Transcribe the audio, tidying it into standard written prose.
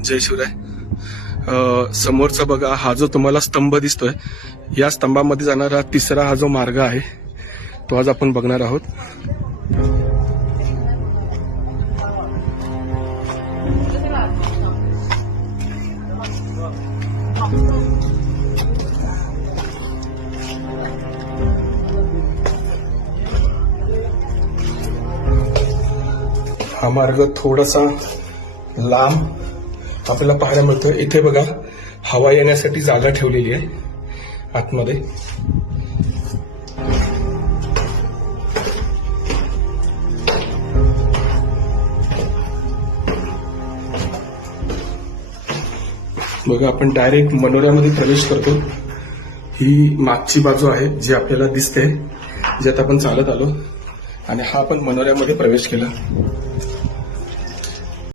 जय शिवराय। समोरचा बघा हा जो तुम्हाला स्तंभ दिसतोय, या स्तंभामध्ये जाणारा तिसरा हा जो मार्ग आहे तो आज आपण बघणार आहोत। हा मार्ग थोडासा लांब आपल्याला पाहायला मिळतोय। इथे बघा हवा येण्यासाठी जागा ठेवलेली आहे आतमध्ये। बघा आपण डायरेक्ट मनोऱ्यामध्ये प्रवेश करतो। ही मागची बाजू आहे जी आपल्याला दिसते, ज्यात आपण चालत आलो, आणि हा आपण मनोऱ्यामध्ये प्रवेश केला।